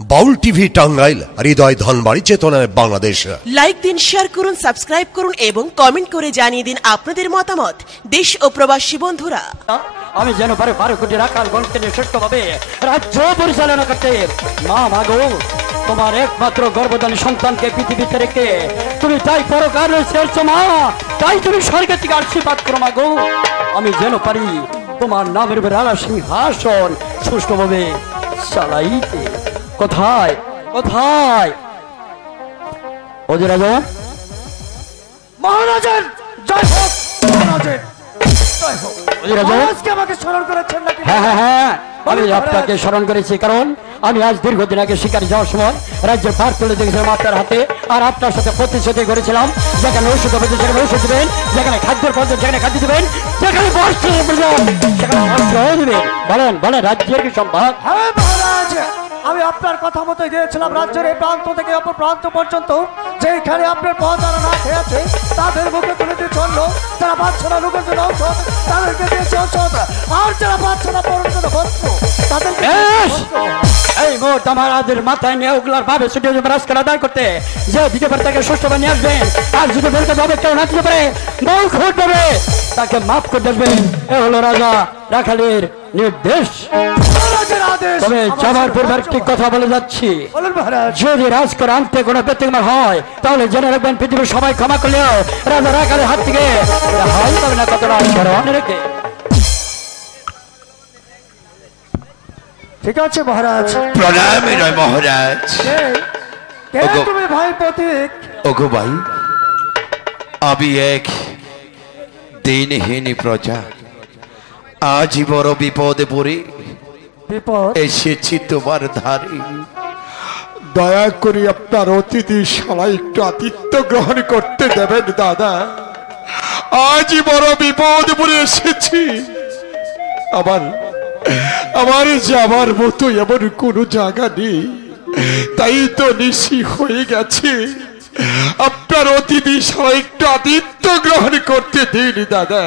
বাউল TV Tangail, হৃদয় ধনবাড়ি, চেতনায় Bangladesh. Like দিন, share করুন, সাবস্ক্রাইব করুন এবং কমেন্ট করে জানিয়ে দিন আপনাদের মতামত। দেশ ও প্রবাসী বন্ধুরা, আমি যেন 12 কোটি রাখাল গণকে সুষ্ঠুভাবে রাজ্য পরিচালনা করতে মা মাগো তোমার একমাত্র গর্ভধারী সন্তানকে পৃথিবীতে রেখে তুমি তাই পরকালে ছেড়েছো মা, তাই তুমি স্বর্গ থেকে আশীর্বাদ করো মাগো। আমি যেন পারি তোমার নামের বেড়া সিংহাসন সুষ্ঠুভাবে চালাইতে। কোথায় কোথায় অজিরাজ মহারাজের জয় হোক, মহারাজের জয় হোক। আমি আপনাকে স্মরণ করেছি কারণ আমি আজ দীর্ঘদিন আগে শিকারে যাওয়ার সময় রাজ্যের ভার তুলে দেখেছিলাম আপনার হাতে, আর আপনার সাথে প্রতিশ্রুতি করেছিলাম যেখানে ঔষধ হবে সেখানে ঔষধ দেবেন, যেখানে খাদ্যের পর্যায়ে সেখানে খাদ্য দেবেন, যেখানে বস্ত্র সেখানে বস্ত্র দেবেন। বলেন বলেন রাজ্যের কি সম্ভব? হ্যাঁ মহারাজ, আমি আপনার কথা মতোই দিয়েছিলাম রাজ্যের এই প্রান্ত থেকে অপর প্রান্ত পর্যন্ত যেখানে আপনার পথ যারা না খেয়েছে তাদের মুখে তুলে দিয়ে চললো, যারা পাচ্ছে না লোকের জন্য ঔষধ তাদেরকে দিয়েছে ঔষধ, আর যারা পাচ্ছে না পরের জন্য বস্ত্র তাদেরকে এই মোট মহারাজের মাথায় নিয়ে ওগুলার ভাবে ছুটে যাবে রাজকার আদায় করতে, যে দিতে পারে তাকে সুষ্ঠুভাবে নিয়ে আসবেন, আর যদি বলতে যাবে কেউ না দিতে পারে বউ খুঁট দেবে তাকে মাফ করে দেবেন। এ হলো রাজা রাখালের নির্দেশ। তবে যাবার পূর্বে একটি কথা বলে যাচ্ছি, যদি রাজকর আনতে কোনো ব্যতিক্রম হয় তাহলে জেনে রাখবেন পৃথিবীর সবাই ক্ষমা করলেও রাজা রাখালের হাত থেকে হয় তবে না কতটা মনে রেখে। ঠিক আছে মহারাজ। প্রণাম মহারাজ। তুমি ভাই প্রতীক? ওগো ভাই, আমি এক দিনহীন প্রজা, আজ বড় বিপদে পড়ে এসেছি তোমার ধারে। দয়া করে আপনার অতিথিশালা একটু আতিথ্য গ্রহণ করতে দেবেন দাদা। আজ বড় বিপদ পড়ে এসেছি। আমার যাবার মতো এমন কোনো জায়গা নেই, তাই তো নিশি হয়ে গেছে। আপনার অতিথিশালা একটু আতিথ্য গ্রহণ করতে দিন দাদা।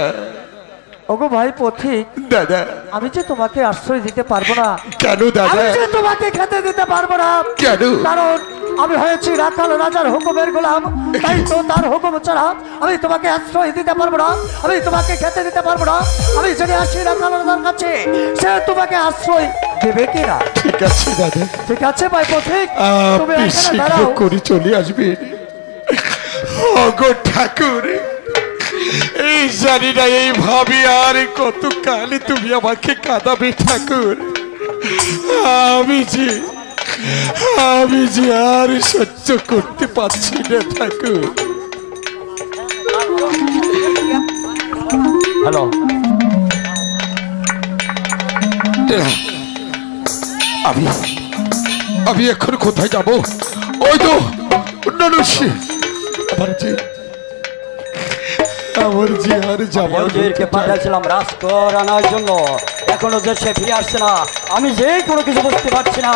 ওগো ভাই পথিক দাদা, আমি যে তোমাকে আশ্রয় দিতে পারবো না। কেন দাদা? আমি যে তোমাকে খেতে দিতে পারবো না। কেন? কারণ আমি হয়েছি রাখাল রাজার হুকুমের গোলাম, তাই তো তার হুকুম ছাড়া আমি তোমাকে আশ্রয় দিতে পারবো না, আমি তোমাকে খেতে দিতে পারবো না। আমি যদি আসি রাখাল রাজার কাছে, সে তোমাকে আশ্রয় দেবে কিনা? ঠিক আছে দাদা। ঠিক আছে ভাই পথিক, তুমি আপনি এখানে শীঘ্র দাঁড়াও। করে চলে আসবেন। ওগো ঠাকুর, এই জানি না এইভাবে আর কতকাল তুমি আমাকে কাঁদাবে ঠাকুর। আমি যে আর সহ্য করতে পারছি না ঠাকুর। হ্যালো, আমি এখন কোথায় যাব? ওই তো নরসি, আমার যে আর যাবার ওদেরকে পাঠাচ্ছিলাম রাজকর আনার জন্য, এখনো যে সে ফিরে আসছে না, আমি যে কোনো কিছু বুঝতে পারছি না।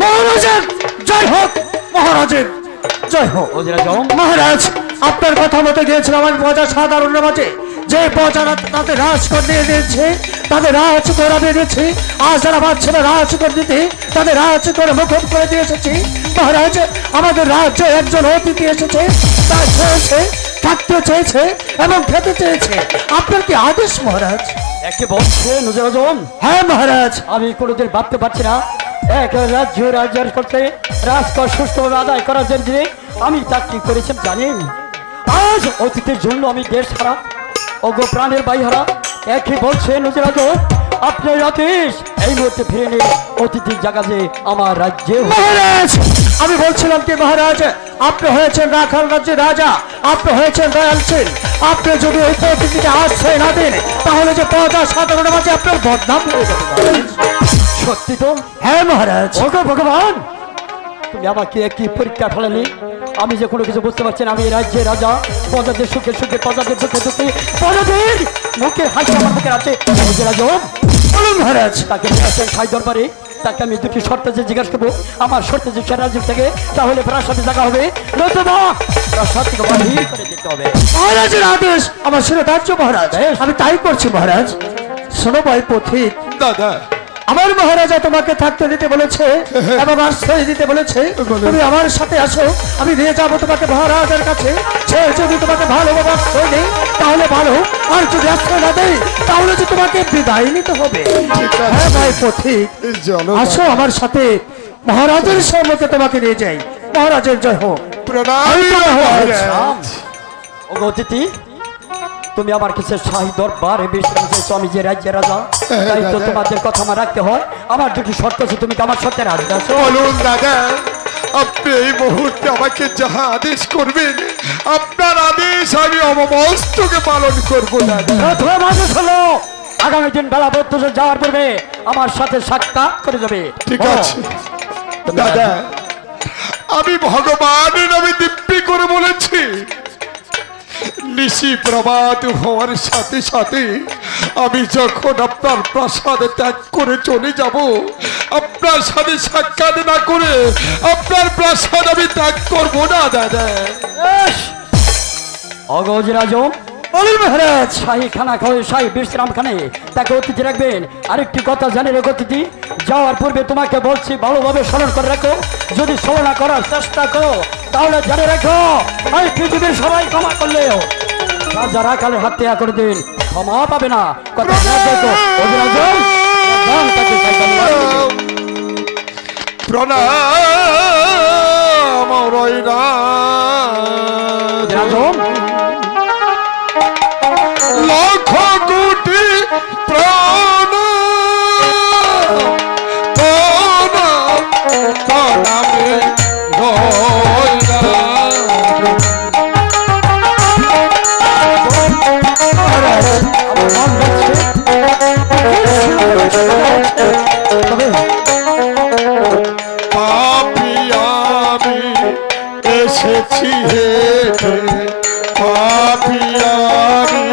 মহারাজের জয় হোক, মহারাজের জয় হোক। মহারাজ, আপনার কথা মতো গিয়েছিলাম আমি প্রজা সাধারণের মাঝে, যে প্রজারা তাদের রাজ করে দিয়ে দিয়েছে, তাদের রাজ করা দিয়েছে, আজ যারা পাচ্ছে না রাজ করে দিতে তাদের রাজ করে মুখোশ করে দিয়ে এসেছি। মহারাজ, আমাদের রাজ্যে একজন অতিথি এসেছে, তার চেয়েছে থাকতে চেয়েছে এবং খেতে চেয়েছে। আপনার কি আদেশ মহারাজ? একে বলছে নজর আজম? হ্যাঁ মহারাজ। আমি কোনোদিন ভাবতে পারছি না এক রাজ্য করতে রাজকর সুষ্ঠুভাবে আদায় করার জন্য আমি তা কি করেছেন জানেন? আজ অতীতের জন্য আমি দেশ হারা, ওগো প্রাণের বাই হারা। একই বলছে নজর আজম, আপনার আদেশ এই মুহূর্তে ফিরে নিয়ে অতিথির জায়গাতে আমার রাজ্যে। মহারাজ, আমি বলছিলাম কি মহারাজ, আপনি হয়েছেন রাখাল রাজ্যের রাজা, আপনি হয়েছেন দয়াল সিং। আপনি যদি ওই অতিথিকে আশ্রয় না দেন তাহলে যে প্রজা সাধারণের মাঝে আপনার বদনাম হয়ে যাবে। সত্যি তো? হ্যাঁ মহারাজ। ওগো ভগবান, তুমি আমাকে একই পরীক্ষা ফেলেনি। আমি যে কোনো কিছু বুঝতে পারছি না। আমি রাজ্যের রাজা, প্রজাদের সুখে সুখে, প্রজাদের দুঃখে দুঃখে, প্রজাদের মুখে হাসি আমার মুখে আছে। বলুন মহারাজ, তাকে সাই দরবারে তাকে আমি দুটি শর্ত যে জিজ্ঞাসা করবো, আমার শর্ত যে সে রাজ্য থেকে, তাহলে প্রাসাদে জায়গা হবে, নতুবা প্রাসাদ থেকে বাহির করে দিতে হবে। মহারাজের আদেশ আমার শিরোধার্য মহারাজ, আমি তাই করছি মহারাজ। শোনো ভাই পথিক দাদা, আমার মহারাজা তোমাকে থাকতে দিতে বলেছে এবং আশ্রয় দিতে বলেছে। তুমি আমার সাথে আসো, আমি নিয়ে যাবো তোমাকে মহারাজার কাছে। সে যদি তোমাকে ভালোভাবে আশ্রয় নেই তাহলে ভালো, আর যদি আশ্রয় না দেয় তাহলে যে তোমাকে বিদায় নিতে হবে। হ্যাঁ ভাই পথিক, আসো আমার সাথে, মহারাজের সম্মুখে তোমাকে নিয়ে যাই। মহারাজের জয় হোক। ওগো অতিথি, তুমি আমার কাছে শাহী দরবারে বিশ্রাম চাইছো, আমি যে রাজ্যের রাজা, তাই তো তোমাদের কথা আমার রাখতে হয়। আমার দুটি শর্ত আছে, তুমি কি আমার শর্তে রাজি আছো? বলুন দাদা, আপনি এই মুহূর্তে আমাকে যাহা আদেশ করবেন, আপনার আদেশ আমি অবমস্তকে পালন করবো দাদা। প্রথম আদেশ হলো আগামী দিন বেলা 32 যাওয়ার পূর্বে আমার সাথে সাক্ষাৎ করে যাবে। ঠিক আছে দাদা, আমি ভগবানের নামে দিব্যি করে বলেছি, নিশি প্রভাত হওয়ার সাথে সাথে আমি যখন আপনার প্রাসাদে ত্যাগ করে চলে যাব, আপনার সাথে সাক্ষাৎ না করে আপনার প্রাসাদ আমি ত্যাগ করবো না দাদা। অগজ রাজম, মহারাজ শাহী খানা খাওয়া, শাহী বিশ্রাম খানে তাকে অতিথি রাখবেন। আরেকটি কথা জানি রেখো অতিথি, যাওয়ার পূর্বে তোমাকে বলছি ভালোভাবে স্মরণ করে রাখো। যদি স্মরণ করার চেষ্টা করো তাহলে জানে রাখো, এই পৃথিবীর সবাই ক্ষমা করলেও রাজারা কালে হাত দেয়া করে দিন, ক্ষমা পাবে না। কথা দেখো অভিরাজম, তাকে প্রণাম রইনা লক্ষ কোটি প্রণামে পাপি আমি এসেছি হেঁটে, পাপি আমি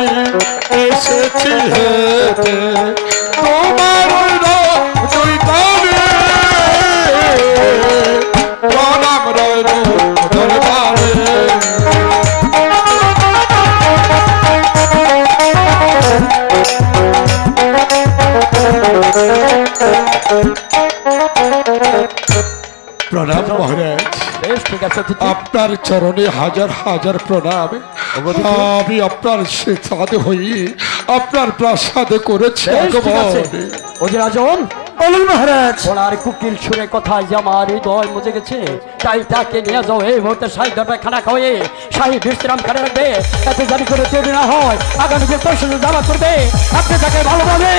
এসেছি হেঁটে, তোমার প্রণাম রইল দরবারে। প্রণাম মহারাজ, ঠিক আছে। আপনার চরণে হাজার হাজার প্রণাম। আমি আপনার সাথে হই আপনার প্রাসাদে করেছি। মহারাজ ওনার কুকিল সুরে কথায় যে আমার হৃদয় মজে গেছে, তাই তাকে নিয়ে যাও এই মুহূর্তে শাহী দরবারে খানা খাওয়াই শাহী বিশ্রাম করে রাখবে, এতে জানি করে তৈরি না হয়। আগামী যে পয়সা জমা করবে আপনি তাকে ভালোভাবে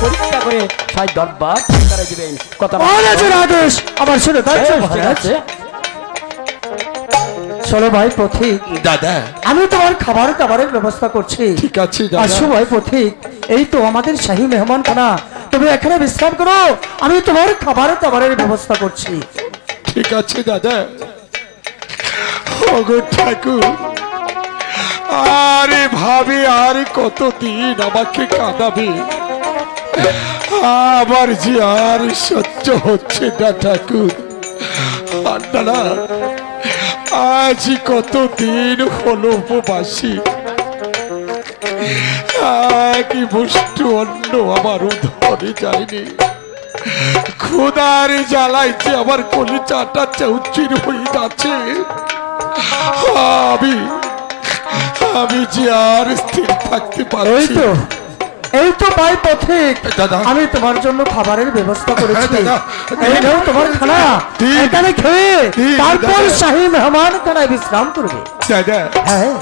পরীক্ষা করে শাহী দরবার করে দিবেন। কথা আদেশ আমার শুনে ঠিক আছে। চলো ভাই পথিক, দাদা আমি তোমার খাবার দাবারের ব্যবস্থা করছি। ঠিক আছে দাদা। আসো ভাই পথিক, এই তো আমাদের শাহী মেহমান খানা, তুমি এখানে বিশ্রাম করো, আমি তোমার খাবার দাবারের ব্যবস্থা করছি। ঠিক আছে দাদা। ওগো ঠাকুর, আরে ভাবি আর কতদিন আমাকে কাঁদাবে, আমার যে আর সহ্য হচ্ছে না ঠাকুর। না, আজ কতদিন হলো উপবাসী, কি মুষ্টি অন্ন আমার উদরে যায়নি। ক্ষুধার জ্বালাইছে আমার কলিজাটা চৌচির হয়ে যাচ্ছে। আমি যে আর স্থির থাকতে পারছি। এই তো ভাই পথিক, আমি তোমার জন্য খাবারের ব্যবস্থা করেছি। এই নাও তোমার খানা, এখানে খেয়ে তারপর শাহী মেহমান খানায় বিশ্রাম করবে। দাদা হ্যাঁ,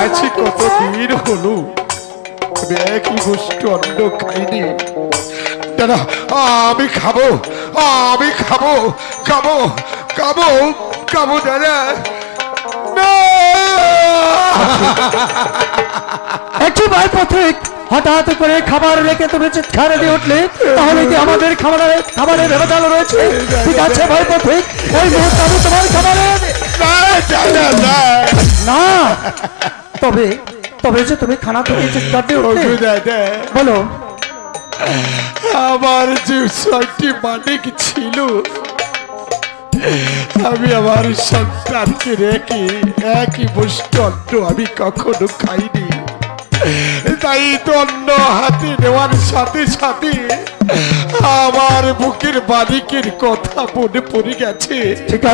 আজ কতদিন হলো একই গোষ্ঠী অন্ন খাইনি। দাদা আমি খাবো, আমি খাবো খাবো খাবো খাবো দাদা। একটু ভাই পথিক, হঠাৎ করে খাবার রেখে তুমি চিৎকার দিয়ে উঠলে তাহলে কি আমাদের খাবারের ভেজাল রয়েছে? ঠিক আছে ভাই পথিক, এই মুহূর্তে আমি তোমার খাবারের না, তবে তবে যে তুমি খানা থেকে চিৎকার দিয়ে উঠলে, বলো। আমার যে 6টি মানিক ছিল, আমি আমার সন্তানকে রেখে একই মুষ্টি অন্ন আমি কখনো খাইনি। তাই দণ্ড হাতে নেওয়ার সাথে সাথে আমার বুকের বালিকের কথা মনে পড়ে গেছে। ঠিক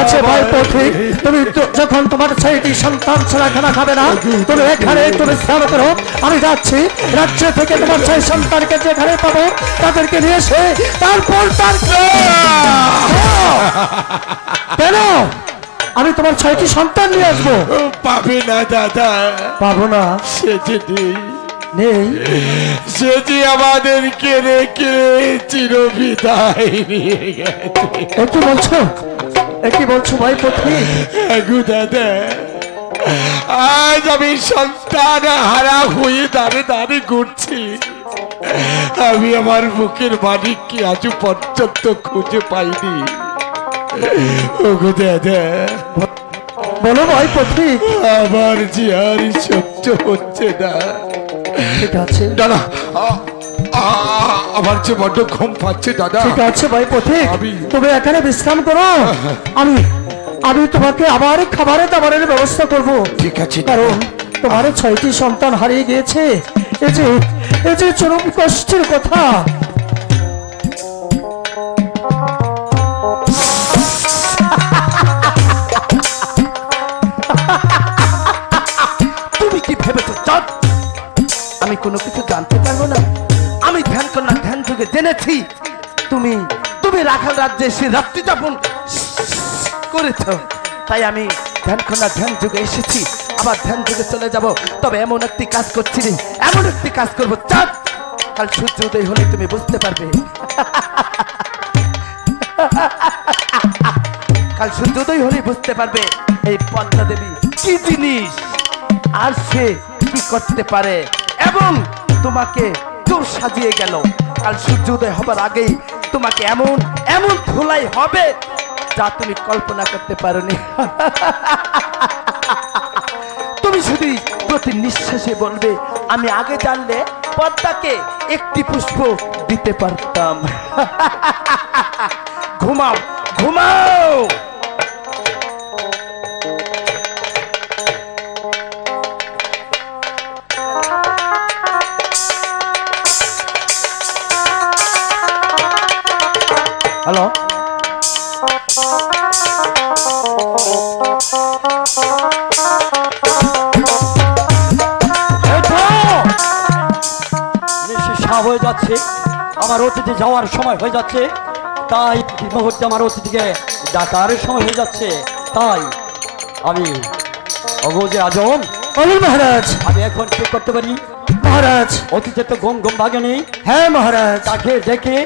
আছে ভাই পথিক, তুমি যখন তোমার ছেলেটি সন্তান ছাড়া খানা খাবে না, তুমি এখানে তুমি স্নান করো। আমি যাচ্ছি রাজ্য থেকে তোমার সেই সন্তানকে যেখানে পাবো তাদেরকে নিয়ে এসে তারপর তার কেন আমি তোমার 6টি সন্তান নিয়ে আসবো। পাবে না দাদা, পাবো না। সে যে নেই, সে যে আমাদেরকে রেখে চিরবিদায় নিয়ে গেছে। একই বলছো ভাই পথিক? দাদা, আজ আমি সন্তান হারা হয়ে দাঁড়ে দাঁড়ে ঘুরছি। আমি আমার বুকের মালিককে আজ পর্যন্ত খুঁজে পাইনি। দাদা, বলো ভাই পথিক। আমার যে আর সহ্য হচ্ছে না। ঠিক আছে দাদা, আমার যে বড্ড ঘুম পাচ্ছে দাদা। ঠিক আছে ভাই পথিক, তুমি এখানে বিশ্রাম করো। আমি তোমাকে আবার খাবারের দাবারের ব্যবস্থা করব। ঠিক আছে, কারণ তোমার 6টি সন্তান হারিয়ে গিয়েছে। এই যে চরম কষ্টের কথা। তুমি কি ভেবেছো আমি কোনো কিছু জানতে পারবো না? আমি ধ্যান কন্যা ধ্যান যুগে জেনেছি তুমি রাখাল রাজ্যে এসে রাত্রি যাপন করেছ। তাই আমি ধ্যান কন্যা ধ্যান যুগে এসেছি, আবার ধ্যান যুগে চলে যাব। তবে এমন একটি কাজ করছি, এমন একটি কাজ করবো কাল সূর্য উদয় হলে তুমি বুঝতে পারবে। কাল সূর্যোদয় হলে বুঝতে পারবে এই পদ্মা দেবী কি জিনিস আর সে কি করতে পারে, এবং তোমাকে চোর সাজিয়ে গেল। কাল সূর্যোদয় হবার আগেই তোমাকে এমন এমন ধুলাই হবে যা তুমি কল্পনা করতে পারোনি। তুমি শুধু প্রতি নিঃশ্বাসে বলবে, আমি আগে জানলে পদ্মাকে একটি পুষ্প দিতে পারতাম। ঘুমাও ঘুমাও। হ্যালো, হয়ে যাচ্ছে, আমার অতিথি যাওয়ার সময় হয়ে যাচ্ছে। তাই মুহূর্তে আমার অতিথিকে ডাকার সময় হয়ে যাচ্ছে। তাই আমি অগজে আজম মহারাজ, আমি এখন কি করতে পারি? মহারাজ, অতিথি তো ঘুম ভাগেনি। হ্যাঁ মহারাজ, তাকে দেখে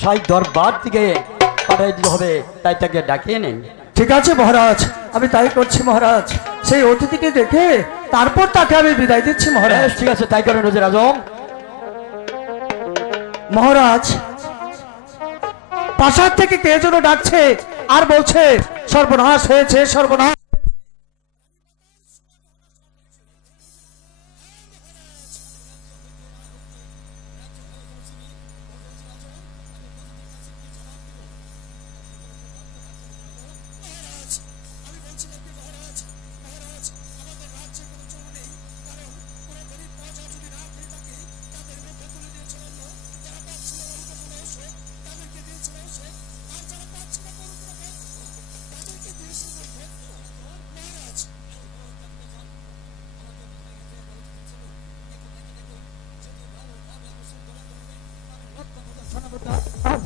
সাই দরবার থেকে পাঠাই দিতে হবে, তাই তাকে ডাকিয়ে নেন। ঠিক আছে মহারাজ, আমি তাই করছি মহারাজ। সেই অতিথিকে দেখে তারপর তাকে আমি বিদায় দিচ্ছি মহারাজ। ঠিক আছে, তাই করেন নজর আজম। মহারাজ, প্রাসাদ থেকে কে যেন ডাকছে আর বলছে সর্বনাশ হয়েছে, সর্বনাশ।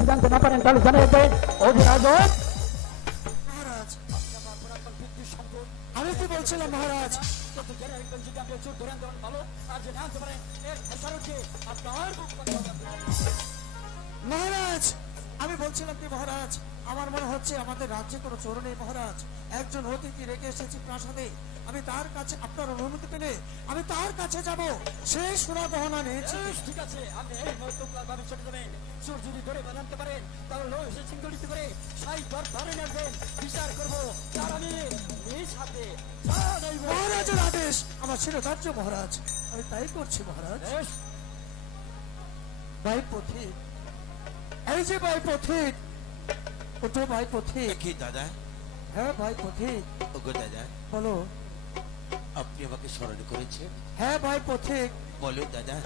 জানতে না পারেন তাহলে জানা যাবেন আমি কি বলছিলাম মহারাজ? মহারাজ, আমি বলছিলাম কি মহারাজ, আমার মনে হচ্ছে আমাদের রাজ্যে কোনো চোর নেই মহারাজ। একজন অতিথি রেখে এসেছি প্রাসাদে। আমি তার কাছে আপনার অনুমতি পেলে আমি তার কাছে যাব। সেই সোনা গহনা নিয়েছি। ঠিক আছে, আপনি এই মুহূর্তে ভাবে চলে যাবেন। চোর যদি ধরে বাঁধতে পারেন তাহলে লোক এসে সিঙ্গলিত করে সাই দরবারে নেবেন, বিচার করবো। তার আমি নিজ হাতে মহারাজের আদেশ আমার শিরোধার্য মহারাজ, আমি তাই করছি মহারাজ। ভাই পথিক, এই যে ভাই পথিক, ওঠো ভাই পথিক। কি দাদা? হ্যাঁ ভাই পথিক, ওগো দাদা, বলো। আপনি আমাকে স্মরণ করেছেন? হ্যাঁ ভাই পথিক। বলো দাদা,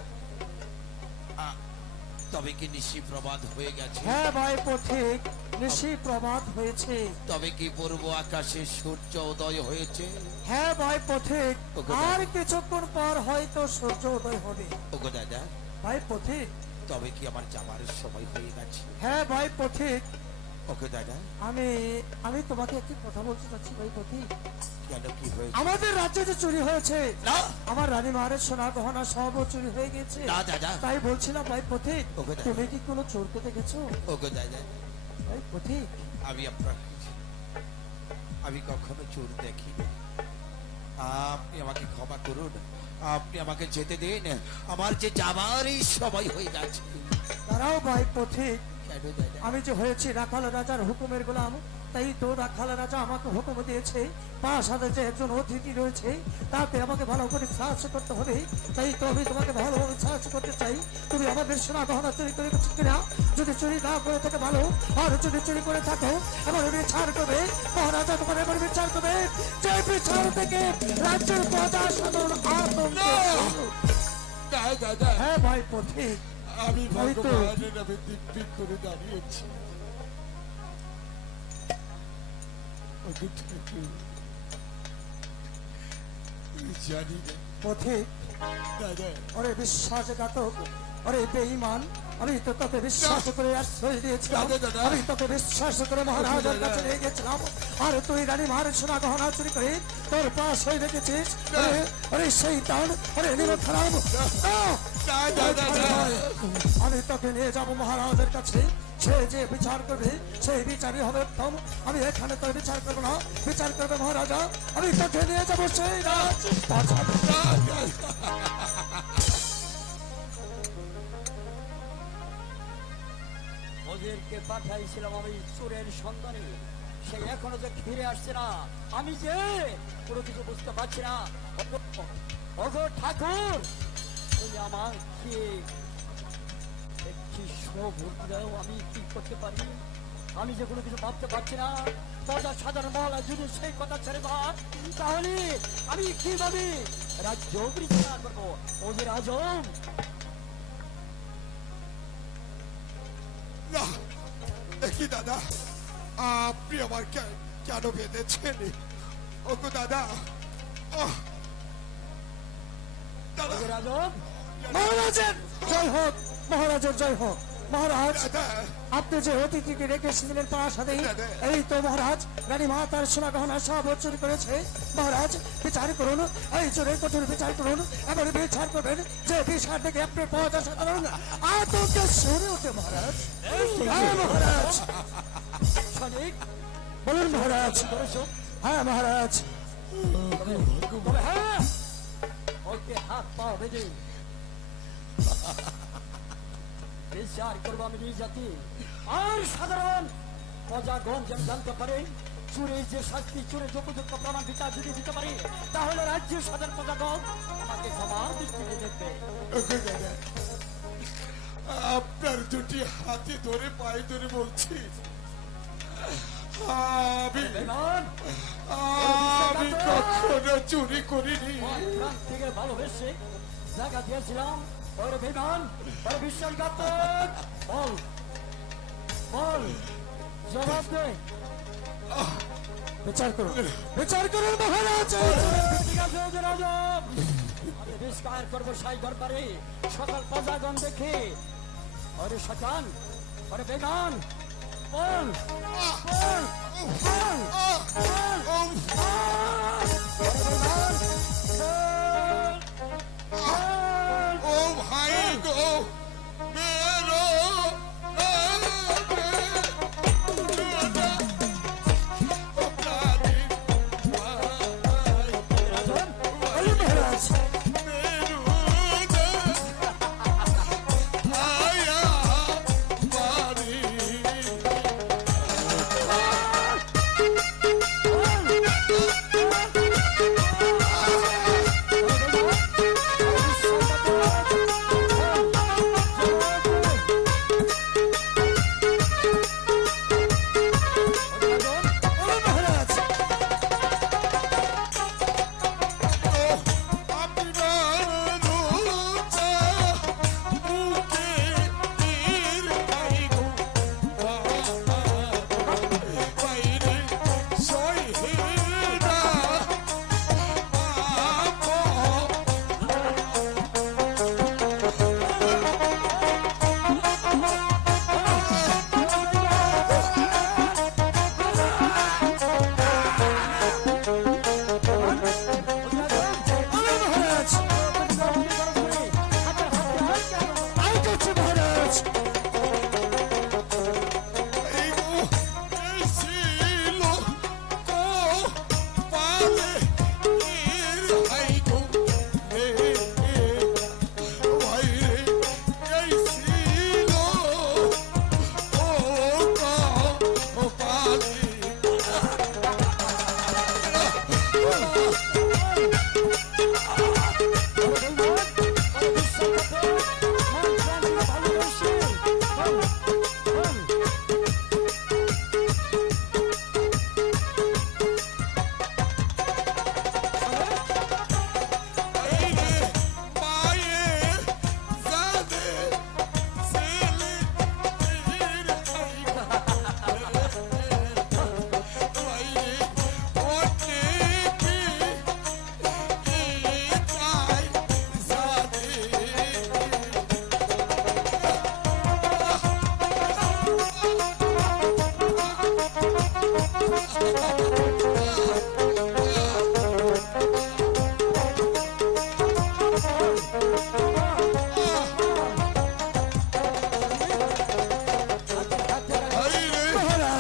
তবে কি নিশি প্রবাদ হয়ে গেছে? হ্যাঁ ভাই পথিক, নিশি প্রভাত হয়েছে। তবে কি পূর্ব আকাশে সূর্য উদয় হয়েছে? হ্যাঁ ভাই পথিক, আর কিছুক্ষণ পর হয়তো সূর্য উদয় হবে। ওগো দাদা, ভাই পথিক, তবে কি আমার যাবার সময় হয়ে গেছে? হ্যাঁ ভাই পথিক। ওকে দাদা, আমি তোমাকে একটি কথা বলতে চাচ্ছি ভাই পথিক। কেন, কি হয়েছে? আমাদের রাজ্যে যে চুরি হয়েছে, না, আমার রানী মায়ের সোনা গহনা সব চুরি হয়ে গেছে। না দাদা, তাই বলছিলাম ভাই পথিক, ওকে দাদা। তুমি কি কোনো চোরকে দেখেছো? ওগো দাদা, ভাই পথিক, আমি কখনো চোর দেখিনি। আপনি আমাকে ক্ষমা করুন, আপনি আমাকে যেতে দিন, আমার যে যাবারই সময় হয়ে গেছে। দাঁড়াও ভাই পথিক, কেন দাদা? আমি যে হয়েছি রাখাল রাজার হুকুমের গোলাম, তাই তো রাখাল রাজা আমাকে হুকুম দিয়েছে প্রাসাদে যে একজন অতিথি রয়েছে তাকে আমাকে ভালো করে সাহায্য করতে হবে। তাই তো আমি তোমাকে ভালোভাবে সাহায্য করতে চাই। তুমি আমাদের সোনা গহনা চুরি করে কিনা? যদি চুরি না করে থাকে ভালো, আর যদি চুরি করে থাকো এবার বিচার করবে মহারাজা, তোমার এবার বিচার করবে, যে বিচার থেকে রাজ্যের প্রজা সাধারণ আতঙ্ক। দাদা, হ্যাঁ ভাই পথিক, আমি ওই তো। ভগবানের নামে দিক করে দাঁড়িয়েছি। জানি না পথিক, দাদা, ওরে বিশ্বাসঘাতক, ওরে বেঈমান, আমি তো তোকে বিশ্বাস করে আশ্রয় দিয়েছিলাম, আমি তোকে বিশ্বাস করে মহারাজের কাছে নিয়ে গেছিলাম, আর তুই রানী মায়ের সোনা গহনা চুরি করে তোর পাশ হয়ে রেখেছিস। ওরে শয়তান, ওরে নিরক্ষরাম, আমি তোকে নিয়ে যাবো মহারাজের কাছে। সে যে বিচার করবে সেই বিচারই হবে উত্তম। আমি এখানে তোর বিচার করবো না, বিচার করবে মহারাজা। আমি তোকে নিয়ে যাবো সেই রাজ। ওদেরকে পাঠাইছিলাম আমি চোরের সন্ধানে, সে এখনো যে ফিরে আসছে না, আমি যে পুরো কিছু বুঝতে পারছি না। ওগো ঠাকুর, তুমি আমাকে একটি সৌভাগ্য দাও, আমি কি করতে পারি? আমি যে কোনো কিছু ভাবতে পারছি না। প্রজা সাধারণ মহলা যদি সেই কথা ছেড়ে দেয়, তাহলে আমি কিভাবে রাজ্য পরিচালনা করবো? ওদের আজম না, দেখি দাদা, আপনি আমার কেন বেঁধেছেন? ওগো দাদা, ওদের আজম মহারাজের জয় হোক, মহারাজের জয় হোক। মহারাজ, দাদা, আপনি যে অতিথিকে রেখে এসেছিলেন তার সাথে এই তো মহারাজ রানী মা তার সোনা গহনা সব চুরি করেছে। মহারাজ বিচার করুন, এই চোরের কঠোর বিচার করুন, এবার বিচার করবেন যে বিচার থেকে আপনার প্রজা সাধারণ আতঙ্কে সরে ওঠে। মহারাজ, হ্যাঁ মহারাজ, সনিক বলুন মহারাজ। হ্যাঁ মহারাজ, তবে হ্যাঁ, ওকে হাত পা বেঁধে বিচার করবো আমি নিজ জাতি, আর সাধারণ প্রজাগণ যেন জানতে পারে চুরির যে শাস্তি, চুরির উপযুক্ত প্রমাণ বিচার যদি দিতে পারি, তাহলে রাজ্যের সাধারণ প্রজাগণ আমাকে ক্ষমা দৃষ্টিতে দেখবে। আপনার দুটি হাতে ধরে পায়ে ধরে বলছি, আমি কখনো চুরি করিনি। প্রাণ থেকে ভালোবেসে জায়গা দিয়েছিলাম। ওর বিমান, ওর বিশ্বাসঘাতক, বল বল, জবাব দে। বিচার করুন, বিচার করুন মহারাজ। ঠিক আছে ওদের আজম, আমি বিচার করবো সাই দরবারে সকল প্রজাগণ দেখে। ওরে শয়তান, ওরে বেগান, বল বল বল বল, ওরে বেগান, ও ভাই গো মেরো, মহারাজ,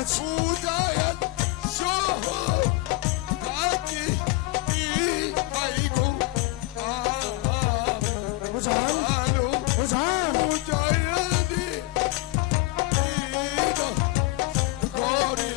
উদয়ন সহ থাকি ভাই গো ভালো উদয়নি ঘরে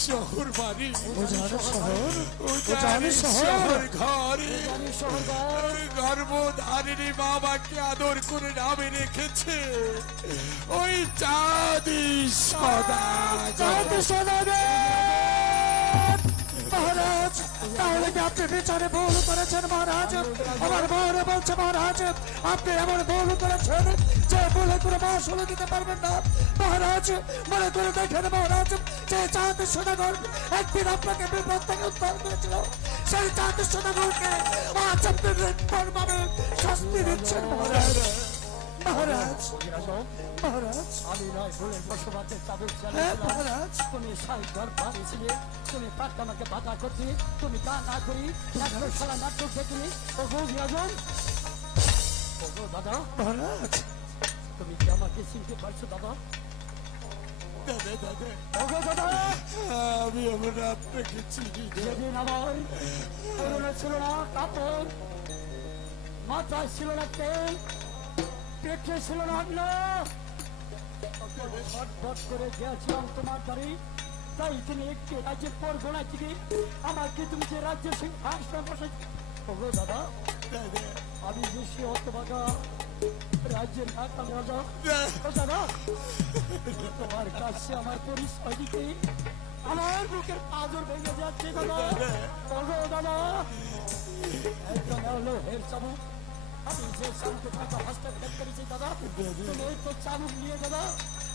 শহর বাড়ি শহর ঘরে গর্ভধারিণী বাবাকে আদর করে নামে রেখেছে ওই চাঁদি সদা মহারাজ তাহলে কি আপনি বিচারে ভুল করেছেন মহারাজ? আমার বউরে বলছে মহারাজ আপনি এমন ভুল করেছেন যে ভুলে করে মাসুল দিতে পারবেন না মহারাজ। মনে করে দেখেন মহারাজ যে চাঁদের সদাগর একদিন আপনাকে বিপদ থেকে উদ্ধার করেছিল সেই চাঁদের সদাগরকে আজ আপনি নির্ভরভাবে শাস্তি দিচ্ছেন মহারাজ। মহারাজ মহারাজ আমি নয় ভুলে বসবাসের চাদর মহারাজ তুমি সাই ঘর বানিয়েছিলে তুমি পারতে আমাকে বাধা করতে তুমি তা না করি খেলা নাটক দেখলি ও গো বিরাজন ও গো দাদা মহারাজ তুমি কি আমাকে চিনতে পারছো দাদা? আমি আমার আপনাকে চিনি যেদিন আমার করোনা ছিল না কাপড় মাথায় ছিল না তেল পেটে ছিল না ছটফট করে গিয়েছিলাম তোমার বাড়ি তাই তুমি একটি রাজ্যের পর গোড়া থেকে আমাকে তুমি যে রাজ্যের সিংহাসনে বসে দাদা আমি বেশি হতভাগা রাজ্যের রাজা দাদা তোমার কাছে আমার পরিচয় দিতে আমার বুকের পাঁজর ভেঙে যাচ্ছে দাদা দাদা একদম হলো হের চাবুক আমি যে চাবুকে টাকা হস্তক্ষেপ করেছি দাদা তুমি এই তো চাবুক নিয়ে দাদা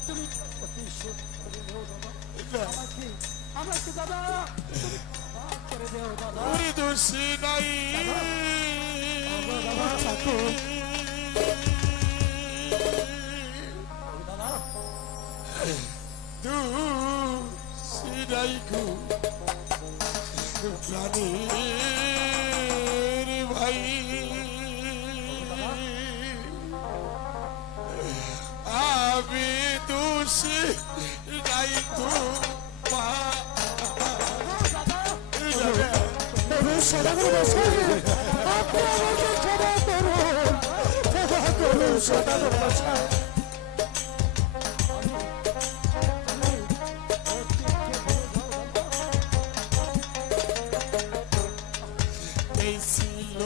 তুমি প্রতিশোধ করে দেও দাদা আমাকে দাদা তুমি করে দেও দাদা দোষী নাই ভাই আমি দোষী নাই তো এই ছিল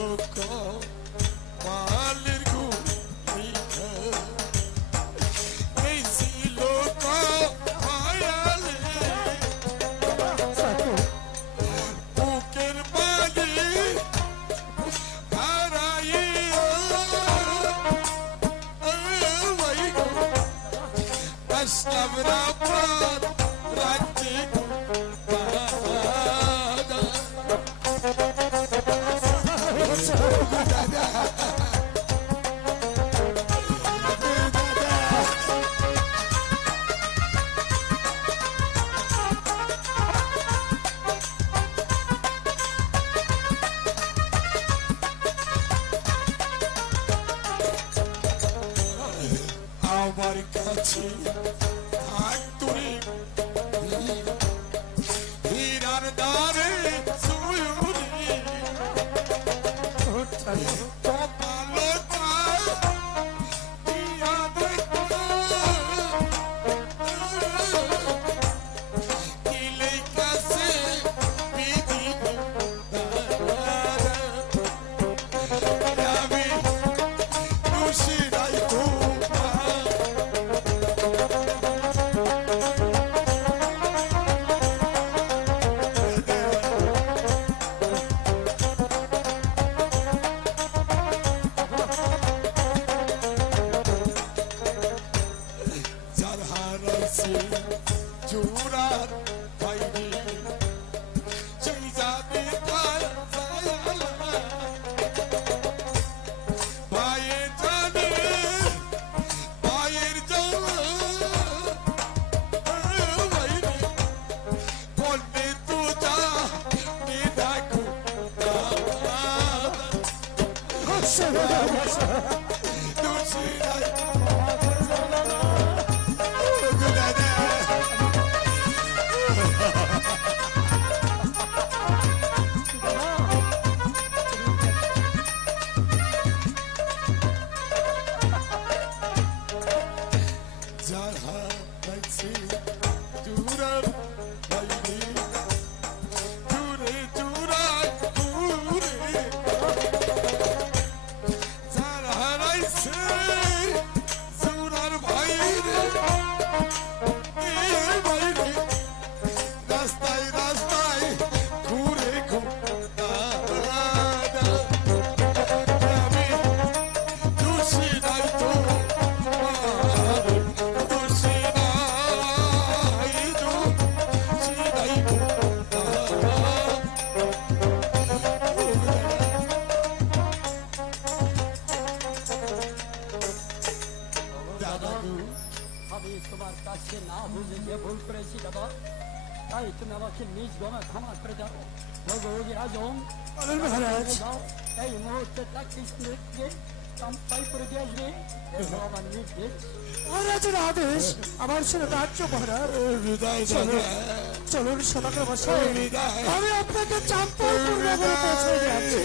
মালের ঘুম এই ছিল বুকের বাড়ি হারাইয়া আসলাম রাত রাজ্যে আমার কাছে থাক তুই হীরার দ্বারে সুয়ুরি কপালতা দিয়া দেখো হারাইছে জোড়ার ভাইরে সেই যাবে তাই ভাইয়ের জানে ভাইয়ের জ্বালা ভাইরে বললে তো যা দেখো আমি তোমার কাছে না বুঝে যে ভুল করেছি বাবা, তাই তুমি আমাকে নিজ গমে ক্ষমা করে দাও। ভগবতী রাজম এই মুহূর্তে তাকে চাম্পাই করে দিয়ে আসবে, আমার নির্দেশ। মহারাজের আদেশ আমার ছেলে রাজ্য মহারাজ। চলুন সদাগর মশাই, আমি আপনাকে চাম্পাই করে পৌঁছে দিচ্ছি।